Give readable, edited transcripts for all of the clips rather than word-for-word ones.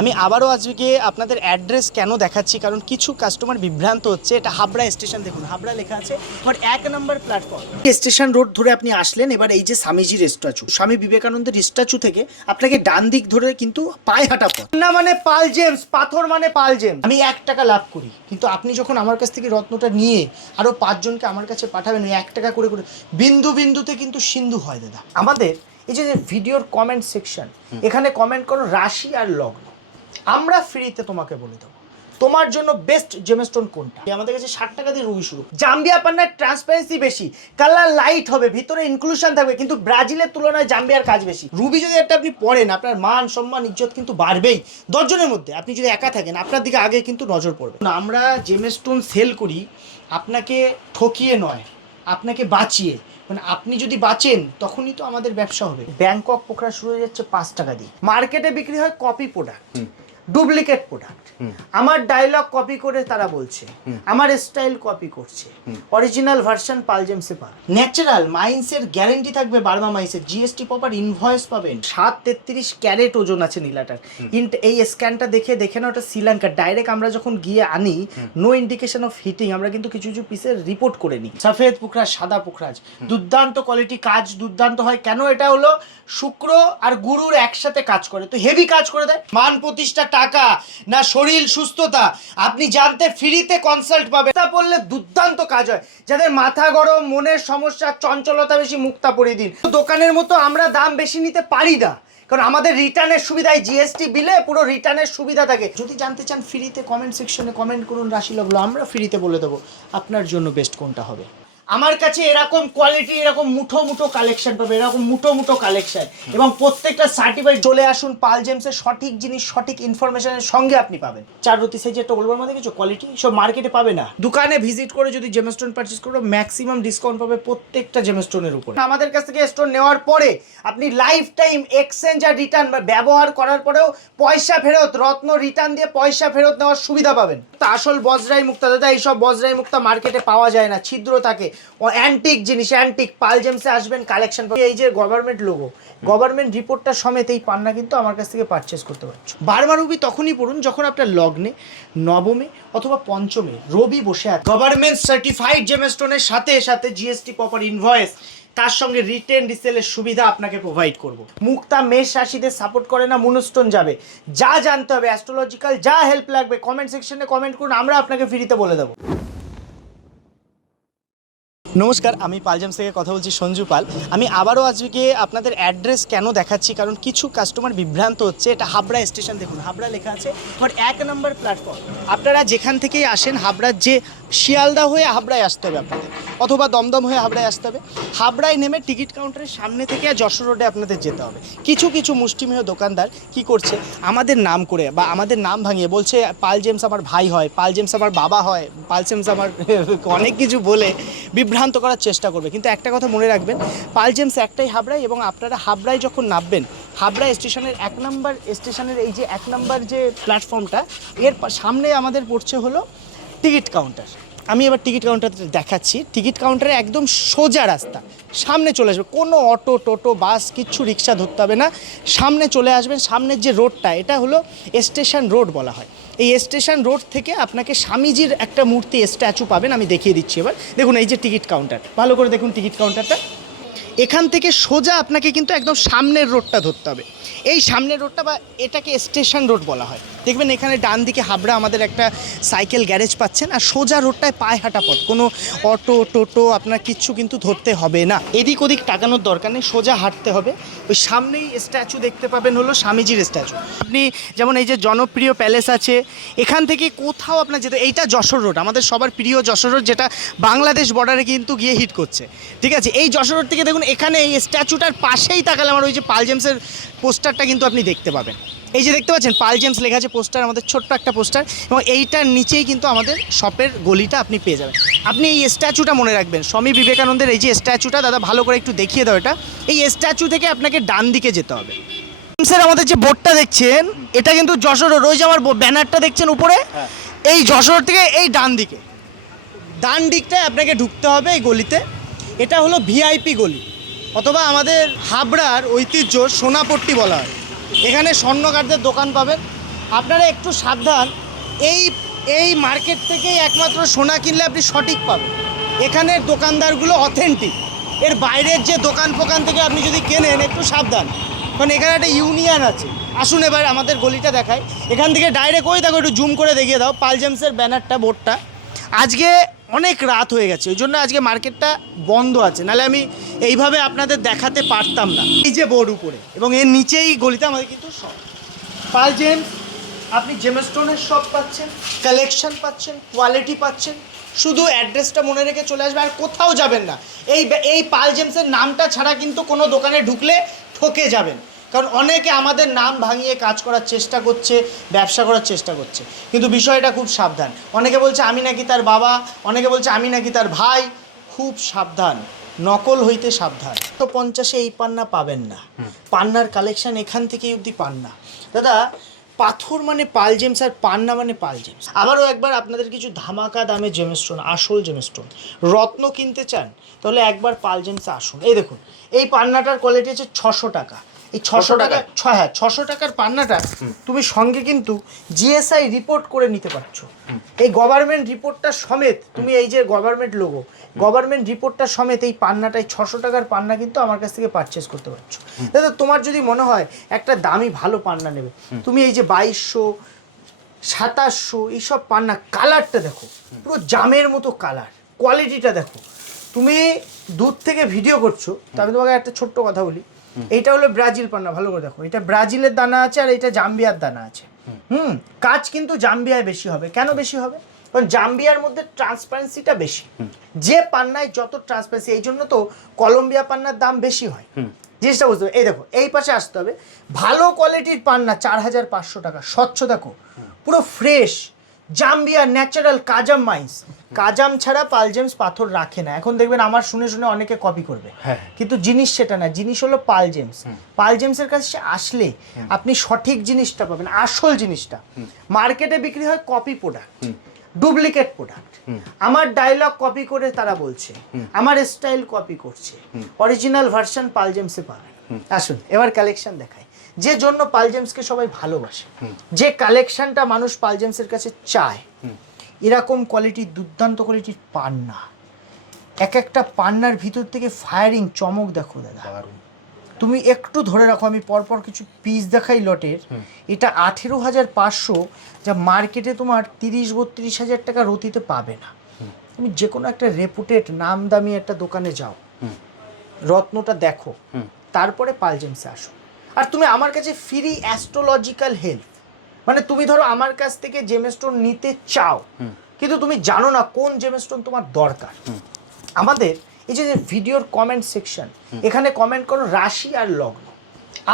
আমি আবারও আজকে আপনাদের অ্যাড্রেস কেন দেখাচ্ছি, কারণ কিছু কাস্টমার বিভ্রান্ত হচ্ছে। এটা হাবড়া স্টেশন, দেখুন হাবড়া লেখা আছে, but 1 number platform. Station road ধরে আপনি আসলেন, এবার এই যে স্বামীজির স্ট্যাচু, স্বামী বিবেকানন্দের স্ট্যাচু থেকে আপনাকে ডান দিক ধরে কিন্তু পায়ে হাঁটা পথ না, মানে পাল জেমস, পাথর মানে পাল জেমস। আমি 1 টাকা লাভ করি, কিন্তু আপনি যখন আমার কাছ থেকে রত্নটা নিয়ে আরও 5 জনকে আমার কাছে পাঠাবেন, ওই 1 টাকা করে করে বিন্দু বিন্দুতে কিন্তু সিন্ধু হয় দাদা। আমাদের এই যে ভিডিওর কমেন্ট সেকশন, এখানে কমেন্ট করো রাশি আর লগ্ন, আমরা ফ্রিতে তোমাকে বলে দেবো তোমার জন্য বেস্ট জেমস্টোন কোনটা। আমাদের কাছে 60 টাকা দিয়ে রুবি শুরু। জাম্বিয়া পান্নার ট্রান্সপারেন্সি বেশি, কালার লাইট হবে, ভিতরে ইনক্লুশন থাকবে, কিন্তু ব্রাজিলের তুলনায় জাম্বিয়ার কাজ বেশি। রুবি যদি একটা আপনি পড়েন, আপনার মান সম্মান ইজ্জত কিন্তু বাড়বেই। 10 জনের মধ্যে আপনি যদি একা থাকেন, আপনার দিকে আগে কিন্তু নজর পড়বে। আমরা জেমস্টোন সেল করি আপনাকে ঠকিয়ে নয়, আপনাকে বাঁচিয়ে। মানে আপনি যদি বাঁচেন তখনই তো আমাদের ব্যবসা হবে। ব্যাংকক পোখরা শুরু হয়ে যাচ্ছে 5 টাকা দিয়ে। মার্কেটে বিক্রি হয় কপি প্রোডাক্ট, ডুপ্লিকেট প্রোডাক্ট। আমার ডায়লগ কপি করে তারা বলছে, আমার স্টাইল কপি করছে। অরিজিনাল ভার্সন পাল জেমসে পাবেন। ন্যাচারাল মাইন্সের গ্যারেন্টি থাকবে, বার্মা মাইন্সের জিএসটি প্রপার ইনভয়েস পাবেন। 733 ক্যারেট ওজন আছে নীলাটার। এই স্ক্যানটা দেখে না, ওটা শ্রীলঙ্কা। ডাইরেক্ট আমরা যখন গিয়ে আনি, নো ইন্ডিকেশন অফ হিটিং, আমরা কিন্তু কিছু কিছু পিসের রিপোর্ট করে নিই। সফেদ পুখরাজ, সাদা পুখরাজ, দুর্দান্ত কোয়ালিটি, কাজ দুর্দান্ত হয়। কেন? এটা হলো শুক্র আর গুরুর একসাথে কাজ করে, তো হেভি কাজ করে দেয়। মান প্রতিষ্ঠা, টাকা না শরীর সুস্থতা, আপনি জানতে ফ্রিতে কনসাল্ট পাবেন। তা বললে দুর্দান্ত কাজ হয়। যাদের মাথা গরম, মনের সমস্যা, চঞ্চলতা বেশি, মুক্তা পরিয়ে দিন। দোকানের মতো আমরা দাম বেশি নিতে পারি না, কারণ আমাদের রিটার্নের সুবিধা, জিএসটি বিলে পুরো রিটার্নের সুবিধা থাকে। যদি জানতে চান ফ্রিতে, কমেন্ট সেকশনে কমেন্ট করুন রাশি লগ্ন, আমরা ফ্রিতে বলে দেবো আপনার জন্য বেস্ট কোনটা হবে। আমার কাছে এরকম কোয়ালিটি, এরকম মুঠো মুঠো কালেকশন পাবে, এরকম মুঠো মুঠো কালেকশন, এবং প্রত্যেকটা সার্টিফাইড। চলে আসুন পাল জেমসের, সঠিক জিনিস সঠিক ইনফরমেশনের সঙ্গে আপনি পাবেন। 4 রতি সাইজের একটা গোলবার মধ্যে কিছু কোয়ালিটি সব মার্কেটে পাবে না। দোকানে ভিজিট করে যদি জেমস্টোন পারচেজ করো, ম্যাক্সিমাম ডিসকাউন্ট পাবে প্রত্যেকটা জেমস্টোনের উপর। আমাদের কাছ থেকে স্টোন নেওয়ার পরে আপনি লাইফ টাইম এক্সচেঞ্জ আর রিটার্ন, ব্যবহার করার পরেও পয়সা ফেরত, রত্ন রিটার্ন দিয়ে পয়সা ফেরত নেওয়ার সুবিধা পাবেন। তা আসল বজরাই মুক্তা দাদা, এইসব বজরাই মুক্তা মার্কেটে পাওয়া যায় না, ছিদ্র থাকে। অ্যান্টিক জিনিস, অ্যান্টিক পাল জেমসে আসবেন, কালেকশন পাবেন। এই যে গভর্নমেন্ট লোগো, গভর্নমেন্ট রিপোর্টটা সমেত এই পান্না কিন্তু আমার কাছ থেকে পারচেস করতে পারছো। বারবার রবি তখনই পড়ুন যখন আপনার লগ্নে, নবমে অথবা পঞ্চমে রবি বসে আছে। গভর্নমেন্ট সার্টিফাইড জেমস্টোনের সাথে সাথে জিএসটি প্রপার ইনভয়েস, তার সঙ্গে রিটেন রিসেলের সুবিধা আপনাকে প্রোভাইড করব। মুক্তা মেষ রাশিদের সাপোর্ট করে না, মুনস্টোন যাবে। যা জানতে হবে অ্যাস্ট্রোলজিক্যাল, যা হেল্প লাগবে কমেন্ট সেকশনে কমেন্ট করুন, আমরা আপনাকে ফ্রিতে বলে দেবো। নমস্কার, আমি পাল জেমস থেকে কথা বলছি, সঞ্জু পাল। আমি আবারও আজকে আপনাদের অ্যাড্রেস কেন দেখাচ্ছি, কারণ কিছু কাস্টমার বিভ্রান্ত হচ্ছে। এটা হাবড়া স্টেশন, দেখুন হাবড়া লেখা আছে, বাট 1 নম্বর প্ল্যাটফর্ম। আপনারা যেখান থেকেই আসেন, হাবড়ার যে শিয়ালদা হয়ে হাবড়ায় আসতে হবে আপনাদের, অথবা দমদম হয়ে হাবড়ায় আসতে হবে। হাবড়ায় নেমে টিকিট কাউন্টারের সামনে থেকে যশোর রোডে আপনাদের যেতে হবে। কিছু কিছু মুষ্টিমেয় দোকানদার কি করছে, আমাদের নাম করে বা আমাদের নাম ভাঙিয়ে বলছে পাল জেমস আমার ভাই হয়, পাল জেমস আমার বাবা হয়, পাল জেমস আমার অনেক কিছু বলে বিভ্রান্ত করার চেষ্টা করবে। কিন্তু একটা কথা মনে রাখবেন, পাল জেমস একটাই হাবড়ায়, এবং আপনারা হাবড়ায় যখন নামবেন, হাবড়া স্টেশনের 1 নম্বর স্টেশনের এই যে 1 নম্বর যে প্ল্যাটফর্মটা, এর সামনে আমাদের পড়ছে হলো টিকিট কাউন্টার। আমি এবার টিকিট কাউন্টারটা দেখাচ্ছি। টিকিট কাউন্টারে একদম সোজা রাস্তা, সামনে চলে আসবে, কোনো অটো টোটো বাস কিচ্ছু রিক্সা ধরতে হবে না, সামনে চলে আসবেন। সামনের যে রোডটা, এটা হলো স্টেশন রোড বলা হয়। এই স্টেশন রোড থেকে আপনাকে স্বামীজির একটা মূর্তি, স্ট্যাচু পাবেন, আমি দেখিয়ে দিচ্ছি এবার। দেখুন এই যে টিকিট কাউন্টার, ভালো করে দেখুন টিকিট কাউন্টারটা। এখান থেকে সোজা আপনাকে কিন্তু একদম সামনের রোডটা ধরতে হবে। এই সামনের রোডটা বা এটাকে স্টেশন রোড বলা হয়। দেখবেন এখানে ডান দিকে হাবড়া আমাদের একটা সাইকেল গ্যারেজ পাচ্ছেন, আর সোজা রোডটায় পায়ে হাঁটা পথ, কোনো অটো টোটো আপনার কিচ্ছু কিন্তু ধরতে হবে না, এদিক ওদিক টাকানোর দরকার নেই, সোজা হাঁটতে হবে। ওই সামনেই স্ট্যাচু দেখতে পাবেন, হলো স্বামীজির স্ট্যাচু। আপনি যেমন এই যে জনপ্রিয় প্যালেস আছে, এখান থেকে কোথাও আপনার যেতে, এইটা যশোর রোড, আমাদের সবার প্রিয় যশোর রোড, যেটা বাংলাদেশ বর্ডারে কিন্তু গিয়ে হিট করছে, ঠিক আছে। এই যশোর রোড থেকে দেখুন, এখানে এই স্ট্যাচুটার পাশেই তাকালে আমার ওই যে পাল জেমসের পোস্টারটা কিন্তু আপনি দেখতে পাবেন। এই যে দেখতে পাচ্ছেন পাল জেমস লেখা আছে পোস্টার, আমাদের ছোট্ট একটা পোস্টার, এবং এইটার নিচেই কিন্তু আমাদের শপের গলিটা আপনি পেয়ে যাবেন। আপনি এই স্ট্যাচুটা মনে রাখবেন, স্বামী বিবেকানন্দের এই যে স্ট্যাচুটা, দাদা ভালো করে একটু দেখিয়ে দাও এটা। এই স্ট্যাচু থেকে আপনাকে ডান দিকে যেতে হবে। স্যার আমাদের যে বোর্ডটা দেখছেন, এটা কিন্তু যশোর রোড, ওই যে আমার ব্যানারটা দেখছেন উপরে, এই যশোর থেকে এই ডান দিকটায় আপনাকে ঢুকতে হবে এই গলিতে। এটা হলো ভিআইপি গলি, অথবা আমাদের হাবড়ার ঐতিহ্য সোনাপট্টি বলা হয়। এখানে স্বর্ণকারদের দোকান পাবেন, আপনারা একটু সাবধান, এই এই মার্কেট থেকেই একমাত্র সোনা কিনলে আপনি সঠিক পাবেন। এখানের দোকানদারগুলো অথেন্টিক, এর বাইরের যে দোকান ফোকান থেকে আপনি যদি কেনেন একটু সাবধান, কারণ এখানে একটা ইউনিয়ন আছে। আসুন এবার আমাদের গলিটা দেখায়, এখান থেকে ডাইরেক্ট ওই দেখো, একটু জুম করে দেখিয়ে দাও পাল জেমসের ব্যানারটা, বোর্ডটা। আজকে অনেক রাত হয়ে গেছে, ওই জন্য আজকে মার্কেটটা বন্ধ আছে, নাহলে আমি এইভাবে আপনাদের দেখাতে পারতাম না। এই যে বোর্ড উপরে এবং এর নিচেই গলিতে আমাদের কিন্তু সব পাল জেমস, আপনি জেমস্টোনের শপ পাচ্ছেন, কালেকশন পাচ্ছেন, কোয়ালিটি পাচ্ছেন। শুধু অ্যাড্রেসটা মনে রেখে চলে আসবে, আর কোথাও যাবেন না। এই পাল জেমসের নামটা ছাড়া কিন্তু কোনো দোকানে ঢুকলে ঠকে যাবেন, কারণ অনেকে আমাদের নাম ভাঙিয়ে কাজ করার চেষ্টা করছে, ব্যবসা করার চেষ্টা করছে, কিন্তু বিষয়টা খুব সাবধান। অনেকে বলছে আমি নাকি তার বাবা, অনেকে বলছে আমি নাকি তার ভাই। খুব সাবধান, নকল হইতে সাবধান। তো 50-এ এই পান্না পাবেন না, পান্নার কালেকশন এখান থেকেই অবধি পান না দাদা। পাথর মানে পাল জেমস, আর পান্না মানে পাল জেমস। আবারও একবার আপনাদের কিছু ধামাকা দামে জেমস্টোন, আসল জেমস্টোন রত্ন কিনতে চান তাহলে একবার পাল জেমসে আসুন। এই দেখুন, এই পান্নাটার কোয়ালিটি হচ্ছে 600 টাকা। এই 600 টাকা, হ্যাঁ 600 টাকার পান্নাটা তুমি সঙ্গে কিন্তু জিএসআই রিপোর্ট করে নিতে পারছো। এই গভর্নমেন্ট রিপোর্টটা সমেত, তুমি এই যে গভর্নমেন্ট লোগো, গভর্নমেন্ট রিপোর্টটা সমেত এই পান্নাটাই 600 টাকার পান্না কিন্তু আমার কাছ থেকে পারচেস করতে পারছো। দাদা তোমার যদি মনে হয় একটা দামি ভালো পান্না নেবে, তুমি এই যে 2200, 2700 এইসব পান্না, কালারটা দেখো পুরো জামের মতো কালার, কোয়ালিটিটা দেখো। তুমি দূর থেকে ভিডিও করছো, তো আমি তোমাকে একটা ছোট্ট কথা বলি, এইটা হলো ব্রাজিল পান্না, ভালো করে দেখো, এটা ব্রাজিলের দানা আছে আর এটা জাম্বিয়ার দানা আছে। কাজ কিন্তু জাম্বিয়ায় বেশি হবে। কেন বেশি হবে? কারণ জাম্বিয়ার মধ্যে ট্রান্সপারেন্সিটা বেশি। যে পান্নায় যত ট্রান্সপারেন্সি, এই জন্য তো কলম্বিয়া পান্নার দাম বেশি হয়। জিনিসটা বুঝতে হবে। এই দেখো, এই পাশে আসতে হবে, ভালো কোয়ালিটির পান্না 4500 টাকা, স্বচ্ছ দেখো, পুরো ফ্রেশ জাম্বিয়া ন্যাচারাল কাজাম মাইন্স। কাজাম ছাড়া পাল জেমস পাথর রাখে না। এখন দেখবেন আমার শুনে শুনে অনেকে কপি করবে, কিন্তু জিনিস সেটা না, জিনিস হলো পাল জেমস। পাল জেমসের কাছে আসলে আপনি সঠিক জিনিসটা পাবেন, আসল জিনিসটা। মার্কেটে বিক্রি হয় কপি প্রোডাক্ট, ডুপ্লিকেট প্রোডাক্ট। আমার ডায়লগ কপি করে তারা বলছে, আমার স্টাইল কপি করছে, অরিজিনাল ভার্সন পাল জেমসে পাবেন। আসুন এবার কালেকশন দেখাই, যে জন্য পাল জেমসকে সবাই ভালোবাসে, যে কালেকশনটা মানুষ পাল জেমসের কাছে চায়, এরকম কোয়ালিটির দুর্দান্ত কোয়ালিটির পান্না। এক একটা পান্নার ভিতর থেকে ফায়ারিং চমক দেখো দাদা, তুমি একটু ধরে রাখো, আমি পরপর কিছু পিস দেখাই লটের। এটা 18,500, যা মার্কেটে তোমার 30-32 হাজার টাকা রতিতে পাবে না। তুমি যে কোনো একটা রেপুটেড নাম দামি একটা দোকানে যাও, রত্নটা দেখো, তারপরে পাল জেমসে আসো। আর তুমি আমার কাছে ফ্রি অ্যাস্ট্রোলজিক্যাল হেল্প, মানে তুমি ধরো আমার কাছ থেকে জেমস্টোন নিতে চাও, কিন্তু তুমি জানো না কোন জেমস্টোন তোমার দরকার। আমাদের এই যে ভিডিওর কমেন্ট সেকশন, এখানে কমেন্ট করো রাশি আর লগ্ন,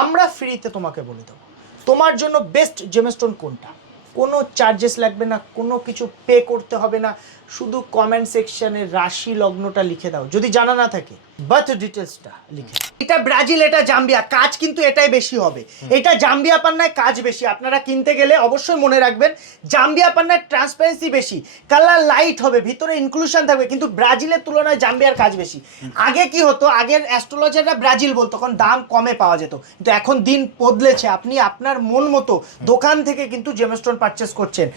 আমরা ফ্রিতে তোমাকে বলে দেবো তোমার জন্য বেস্ট জেমস্টোন কোনটা। কোনো চার্জেস লাগবে না, কোনো কিছু পে করতে হবে না, শুধু কমেন্ট সেকশনে রাশি লগ্নটা লিখে দাও, যদি জানা না থাকে বার্থ ডিটেলসটা লিখে। এটা ব্রাজিল, এটা জাম্বিয়া, কাজ কিন্তু এটাই বেশি হবে। এটা জাম্বিয়া পান্নায় কাজ বেশি, আপনারা কিনতে গেলে অবশ্যই মনে রাখবেন জাম্বিয়া পান্নায় ট্রান্সপারেন্সি বেশি, কালার লাইট হবে, ভিতরে ইনক্লুশন থাকবে, কিন্তু ব্রাজিলের তুলনায় জাম্বিয়ার কাজ বেশি। আগে কি হতো, আগের অ্যাস্ট্রোলজাররা ব্রাজিল বলতো, তখন দাম কমে পাওয়া যেত, কিন্তু এখন দিন বদলেছে, আপনি আপনার মন মতো দোকান থেকে কিন্তু জেমস্টোন পারচেস করছেন।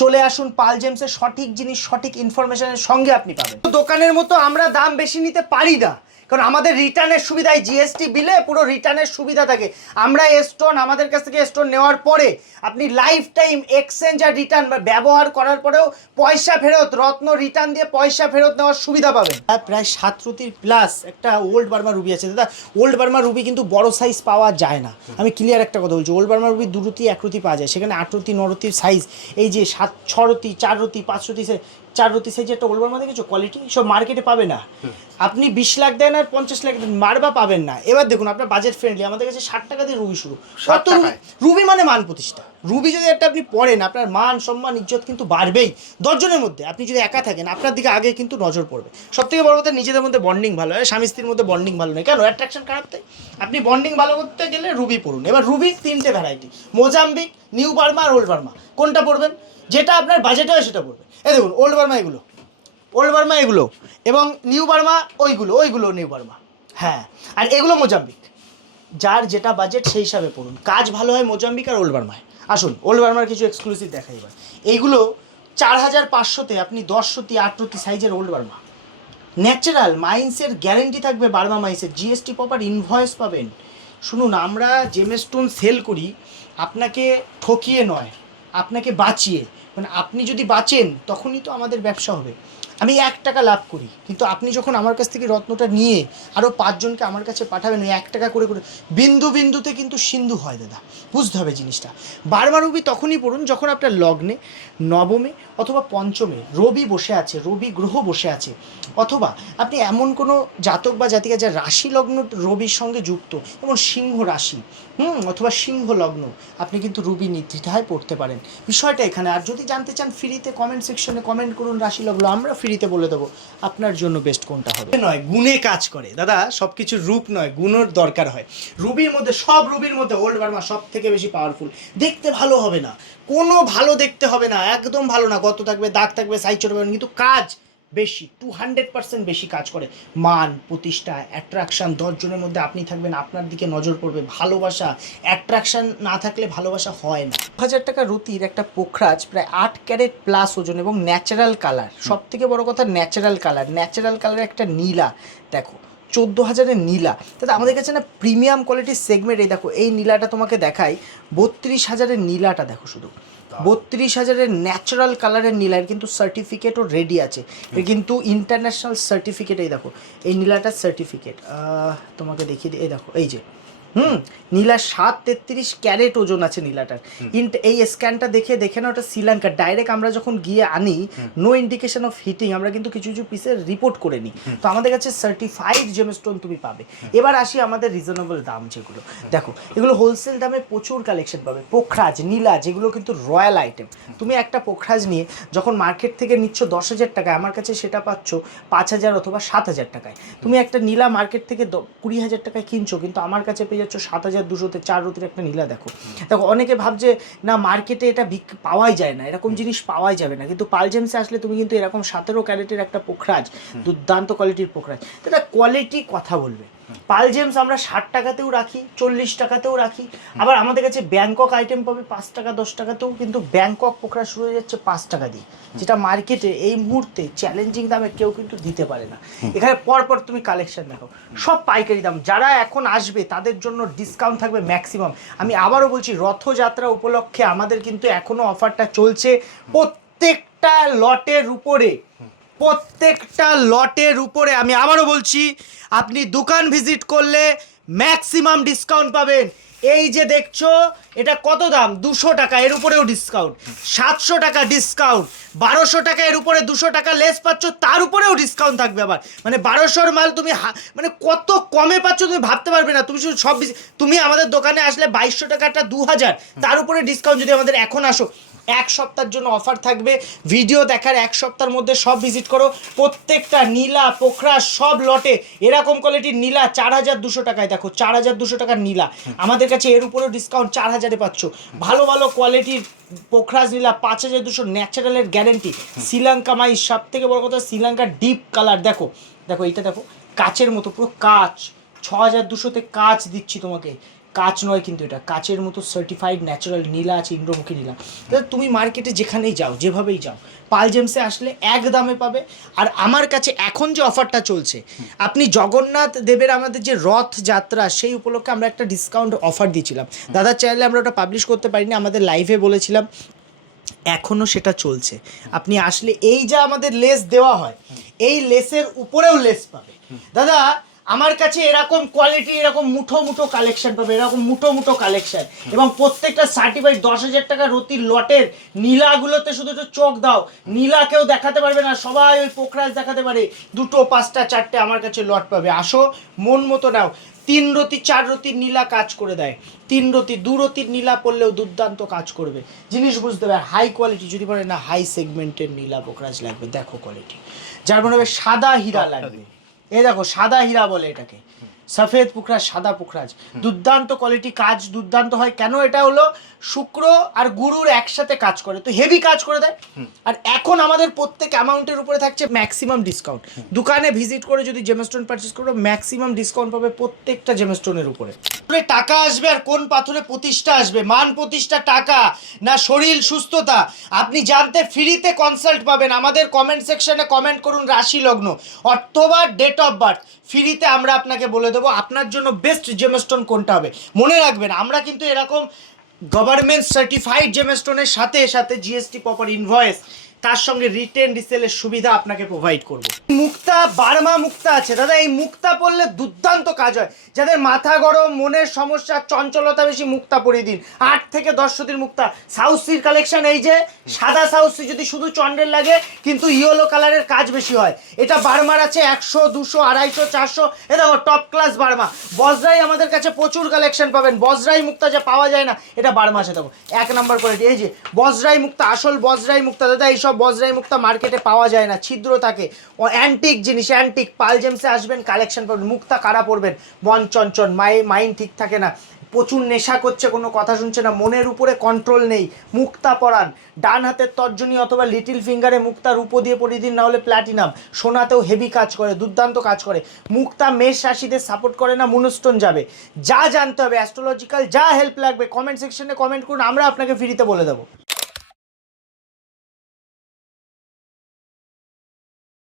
চলে আসুন পাল জেমসের, সঠিক জিনিস সঠিক ইনফরমেশনের সঙ্গে আপনি পাবেন। দোকানের মতো আমরা দাম বেশি নিতে পারি না, কারণ আমাদের রিটার্নের সুবিধায় জিএসটি বিলে পুরো রিটার্নের সুবিধা থাকে। আমরা স্টোন, আমাদের কাছ থেকে স্টোন নেওয়ার পরে আপনি লাইফ টাইম এক্সচেঞ্জ আর রিটার্ন ব্যবহার করার পরেও পয়সা ফেরত, রত্ন রিটার্ন দিয়ে পয়সা ফেরত নেওয়ার সুবিধা পাবেন। প্রায় 7 রুতির প্লাস একটা ওল্ড বার্মা রুবি আছে দাদা। ওল্ড বার্মা রুবি কিন্তু বড় সাইজ পাওয়া যায় না, আমি ক্লিয়ার একটা কথা বলছি। ওল্ড বার্মা রুবি 2 রুতি 1 রুতি পাওয়া যায়, সেখানে 8 রুতি 9 রুতির সাইজ, এই যে 6 রুতি 4 রুতি 5 রুতি 4 রুতি সাইজের একটা ওল্ড বার্মা দেখেছো, কোয়ালিটি সব মার্কেটে পাবে না। আপনি 20 লাখ দেন আর 50 লাখ দেন, মারবা পাবেন না। এবার দেখুন আপনার বাজেট ফ্রেন্ডলি, আমাদের কাছে 60 টাকা দিয়ে রুবি শুরু। কত রুবি মানে মান প্রতিষ্ঠা। রুবি যদি একটা আপনি পড়েন, আপনার মান সম্মান ইজ্জত কিন্তু বাড়বেই। 10 জনের মধ্যে আপনি যদি একা থাকেন, আপনার দিকে আগে কিন্তু নজর পড়বে। সবথেকে বড় কথা, নিজেদের মধ্যে বন্ডিং ভালো হয়, স্বামী স্ত্রীর মধ্যে বন্ডিং ভালো নয় কেন, অ্যাট্রাকশন খারাপ তাই। আপনি বন্ডিং ভালো করতে গেলে রুবি পড়ুন। এবার রুবি 3টে ভ্যারাইটি, মোজাম্বিক, নিউ বার্মা আর ওল্ড বার্মা। কোনটা পড়বেন, যেটা আপনার বাজেট হয় সেটা পড়বে। এই দেখুন ওল্ড বার্মা এগুলো, ওল্ড বার্মা এগুলো, এবং নিউ বার্মা ওইগুলো নিউ বার্মা, হ্যাঁ, আর এগুলো মোজাম্বিক। যার যেটা বাজেট সেই হিসাবে পড়ুন, কাজ ভালো হয় মোজাম্বিক আর ওল্ড বার্মায়। আসুন ওল্ড বার্মার কিছু এক্সক্লুসিভ দেখাই এবার। এইগুলো 4500-তে আপনি 10 রতি 8 রতি সাইজের ওল্ড বার্মা, ন্যাচারাল মাইন্সের গ্যারেন্টি থাকবে, বার্মা মাইন্সের জিএসটি প্রপার ইনভয়েস পাবেন। শুনুন, আমরা জেমস্টোন সেল করি আপনাকে ঠকিয়ে নয়, আপনাকে বাঁচিয়ে, মানে আপনি যদি বাঁচেন তখনই তো আমাদের ব্যবসা হবে। আমি 1 টাকা লাভ করি, কিন্তু আপনি যখন আমার কাছ থেকে রত্নটা নিয়ে আরও 5 জনকে আমার কাছে পাঠাবেন, ওই 1 টাকা করে করে বিন্দু বিন্দুতে কিন্তু সিন্ধু হয় দাদা, বুঝতে হবে জিনিসটা। বারবার রবি তখনই পড়ুন যখন আপনার লগ্নে, নবমে অথবা পঞ্চমে রবি বসে আছে, রবি গ্রহ বসে আছে, অথবা আপনি এমন কোনো জাতক বা জাতিকা যার রাশি লগ্ন রবির সঙ্গে যুক্ত, যেমন সিংহ রাশি অথবা সিংহ লগ্ন, আপনি কিন্তু রবি নির্দ্বিধায় পড়তে পারেন। বিষয়টা এখানে। আর যদি জানতে চান ফ্রিতে কমেন্ট সেকশনে কমেন্ট করুন রাশি লগ্ন, আমরা ফ্রিতে বলে দেবো আপনার জন্য বেস্ট কোনটা হবে। নয় গুণে কাজ করে দাদা, সব কিছুর রূপ নয়, গুণের দরকার হয়। রুবির মধ্যে, সব রুবির মধ্যে ওল্ড বার্মা সব থেকে বেশি পাওয়ারফুল। দেখতে ভালো হবে না, কোনো ভালো দেখতে হবে না, একদম ভালো না, গত থাকবে, দাগ থাকবে, সাইজ ছোট হবে, কিন্তু কাজ বেশি, 200% বেশি কাজ করে। মান, প্রতিষ্ঠা, অ্যাট্রাকশান, 10 জনের মধ্যে আপনি থাকবেন, আপনার দিকে নজর পড়বে, ভালোবাসা, অ্যাট্রাকশান না থাকলে ভালোবাসা হয় না। 1000 টাকা রতির একটা পোখরাজ, প্রায় 8 ক্যারেট প্লাস ওজন এবং ন্যাচারাল কালার, সব থেকে বড় কথা ন্যাচারাল কালার। ন্যাচারাল কালার একটা নীলা, দেখো 14,000-এর নীলা দাদা, আমাদের কাছে না প্রিমিয়াম কোয়ালিটির সেগমেন্ট। এই দেখো, এই নীলাটা তোমাকে দেখাই, 32,000-এর নীলাটা দেখো, শুধু 32,000-এর ন্যাচারাল কালারের নীলা, এর কিন্তু সার্টিফিকেটও রেডি আছে, এর কিন্তু ইন্টারন্যাশনাল সার্টিফিকেট। এই দেখো এই নীলাটার সার্টিফিকেট তোমাকে দেখিয়ে দিই, এই দেখো এই যে নীলা 733 ক্যারেট ওজন আছে নীলাটার। এই স্ক্যানটা দেখে না, ওটা শ্রীলঙ্কা। ডাইরেক্ট আমরা যখন গিয়ে আনি, নো ইন্ডিকেশন অফ হিটিং, আমরা কিন্তু কিছু কিছু পিসের রিপোর্ট করে নিই, তো আমাদের কাছে সার্টিফাইড জেমস্টোন তুমি পাবে। এবার আসি আমাদের রিজনেবল দাম যেগুলো, দেখো এগুলো হোলসেল দামে প্রচুর কালেকশন পাবে। পোখরাজ, নীলা, যেগুলো কিন্তু রয়্যাল আইটেম। তুমি একটা পোখরাজ নিয়ে যখন মার্কেট থেকে নিচ্ছ 10,000 টাকায়, আমার কাছে সেটা পাচ্ছ 5,000 অথবা 7,000 টাকায়। তুমি একটা নীলা মার্কেট থেকে 20,000 টাকায় কিনছো, কিন্তু আমার কাছে পেয়ে 7,200-তে 4 রতির একটা নীলা। দেখো দেখো, অনেকে ভাবছে না মার্কেটে এটা পাওয়াই যায় না, এরকম জিনিস পাওয়াই যাবে না, কিন্তু পাল জেমসে আসলে তুমি কিন্তু এরকম 17 ক্যারেটের একটা পোখরাজ, দুর্দান্ত কোয়ালিটির পোখরাজ, এটা কোয়ালিটি কথা বলবে। পাল জেমস আমরা 60 টাকাতেও রাখি, 40 টাকাতেও রাখি, আবার আমাদের কাছে ব্যাংকক আইটেম পাবে 5 টাকা 10 টাকাতেও, কিন্তু ব্যাংকক পোখরাজ শুরু হয়ে যাচ্ছে 5 টাকা দিয়ে, যেটা মার্কেটে এই মুহূর্তে চ্যালেঞ্জিং দামে কেউ কিন্তু দিতে পারে না। এখানে পরপর তুমি কালেকশন দেখো, সব পাইকারি দাম। যারা এখন আসবে তাদের জন্য ডিসকাউন্ট থাকবে ম্যাক্সিমাম। আমি আবারও বলছি, রথযাত্রা উপলক্ষে আমাদের কিন্তু এখনও অফারটা চলছে, প্রত্যেকটা লটের উপরে আমি আবারও বলছি, আপনি দোকান ভিজিট করলে ম্যাক্সিমাম ডিসকাউন্ট পাবেন। এই যে দেখছো, এটা কত দাম? 200 টাকা, এর উপরেও ডিসকাউন্ট, 700 টাকা ডিসকাউন্ট, 1200 টাকা, এর উপরে 200 টাকা লেস পাচ্ছ, তার উপরেও ডিসকাউন্ট থাকবে আবার। মানে 1200-র মাল তুমি মানে কত কমে পাচ্ছ তুমি ভাবতে পারবে না। তুমি শুধু তুমি আমাদের দোকানে আসলে 2200 টাকাটা 2000, তার উপরে ডিসকাউন্ট। যদি আমাদের এখন আসো, 1 সপ্তাহের জন্য অফার থাকবে, ভিডিও দেখার 1 সপ্তাহের মধ্যে সব ভিজিট করো। প্রত্যেকটা নীলা, পোখরাজ সব লটে এরকম কোয়ালিটির নীলা 4,200 টাকায়। দেখো 4,200 টাকার নীলা, আমাদের কাছে এর উপরেও ডিসকাউন্ট 4,000-এ পাচ্ছ। ভালো ভালো কোয়ালিটির পোখরাজ নীলা 5,200 ন্যাচারালের গ্যারেন্টি। শ্রীলঙ্কা মাই, সব থেকে বড় কথা শ্রীলঙ্কার ডিপ কালার। দেখো দেখো এইটা দেখো, কাচের মতো, পুরো কাচ। 6,200-তে কাচ দিচ্ছি তোমাকে, কাচ নয় কিন্তু, এটা কাচের মতো সার্টিফাইড ন্যাচারাল নীলা আছে, ইন্দ্রমুখী নীলা। তুমি মার্কেটে যেখানেই যাও, যেভাবেই যাও, পাল জেমসে আসলে এক দামে পাবে। আর আমার কাছে এখন যে অফারটা চলছে, আপনি জগন্নাথ দেবের আমাদের যে রথযাত্রা, সেই উপলক্ষে আমরা একটা ডিসকাউন্ট অফার দিয়েছিলাম দাদা, চাইলে আমরা ওটা পাবলিশ করতে পারিনি, আমাদের লাইভে বলেছিলাম, এখনও সেটা চলছে। আপনি আসলে এই যা আমাদের লেস দেওয়া হয়, এই লেসের উপরেও লেস পাবে দাদা। আমার কাছে এরকম কোয়ালিটি, এরকম মুঠো মুঠো কালেকশন পাবে, এরকম মুঠো মুঠো কালেকশন, এবং প্রত্যেকটা সার্টিফাইড। 10,000 টাকা রতির লটের নীলাগুলোতে শুধু একটু চোখ দাও, নীলা কেউ দেখাতে পারবে না, সবাই ওই পোখরাজ দেখাতে পারে। 2, 5, 4টে আমার কাছে লট পাবে, আসো মন মতো নাও। 3 রতি 4 রতির নীলা কাজ করে দেয়, 3 রতি 2 রতির নীলা পড়লেও দুর্দান্ত কাজ করবে। জিনিস বুঝতে হবে, হাই কোয়ালিটি। যদি বলে না হাই সেগমেন্টের নীলা পোখরাজ লাগবে, দেখো কোয়ালিটি, যার মনে হবে সাদা হীরা লাগবে। এই দেখো সাদা হীরা বলে এটাকে, সফেদ পোখরাজ, সাদা পোখরাজ, দুর্দান্ত কোয়ালিটি, কাজ দুর্দান্ত হয়। কেন? এটা হলো শুক্র আর গুরুর একসাথে কাজ করে, তো হেভি কাজ করে দেয়। আর এখন আমাদের প্রত্যেক অ্যামাউন্টের উপরে থাকছে ম্যাক্সিমাম ডিসকাউন্ট। দোকানে ভিজিট করে যদি জেমস্টোন পারচেস করো, ম্যাক্সিমাম ডিসকাউন্ট পাবে প্রত্যেকটা জেমস্টোনের উপরে। আসবে টাকা আসবে, আর কোন পাথরে প্রতিষ্ঠা আসবে, মান প্রতিষ্ঠা টাকা না শরীর সুস্থতা, আপনি জানতে ফ্রিতে কনসাল্ট পাবেন। আমাদের কমেন্ট সেকশনে কমেন্ট করুন রাশি লগ্ন অথবা ডেট অফ বার্থ, ফ্রিতে আমরা আপনাকে বলে দেবো আপনার জন্য বেস্ট জেমস্টোন কোনটা হবে। মনে রাখবেন আমরা কিন্তু এরকম গভর্নমেন্ট সার্টিফাইড জেমস্টোনের সাথে সাথে জিএসটি প্রপার ইনভয়েস তার সঙ্গে রিটেন রিসেলের সুবিধা আপনাকে প্রোভাইড করব। মুক্তা বার্মা মুক্তা আছে দাদা, এই মুক্তা পরলে দুর্দান্ত কাজ হয়। যাদের মাথা গরম, মনের সমস্যা, চঞ্চলতা বেশি, মুক্তা পরিয়ে দিন। 8 থেকে 10 সুতির মুক্তা। সাউথ সির কালেকশন, এই যে সাদা সাউথ সি যদি শুধু চন্ডের লাগে কিন্তু ইয়েলো কালারের কাজ বেশি হয়। এটা বার্মার আছে 100, 200, 250, 400, এ দেখো টপ ক্লাস বার্মা। বজরাই আমাদের কাছে প্রচুর কালেকশন পাবেন। বজরাই মুক্তা যা পাওয়া যায় না এটা বার্মা আছে, দেখো 1 নাম্বার কোয়ালিটি। এই যে বজরাই মুক্তা, আসল বজরাই মুক্তা দাদা, এইসব বজরাই মুক্তা মার্কেটে পাওয়া যায় না, ছিদ্র থাকে, ও অ্যান্টিক জিনিস, অ্যান্টিক। পাল জেমসে আসবেন কালেকশন পাবেন। মুক্তা কারা পড়বেন, মন চঞ্চল, মাইন্ড ঠিক থাকে না, প্রচুর নেশা করছে, কোনো কথা শুনছে না, মনের উপরে কন্ট্রোল নেই, মুক্তা পরান। ডান হাতের তর্জনী অথবা লিটিল ফিঙ্গারে মুক্তা রূপো দিয়ে পরিয়ে দিন, না হলে প্ল্যাটিনাম। সোনাতেও হেভি কাজ করে, দুর্দান্ত কাজ করে। মুক্তা মেষ রাশিদের সাপোর্ট করে না, মুনস্টোন যাবে। যা জানতে হবে অ্যাস্ট্রোলজিক্যাল যা হেল্প লাগবে কমেন্ট সেকশনে কমেন্ট করুন, আমরা আপনাকে ফ্রিতে বলে দেবো।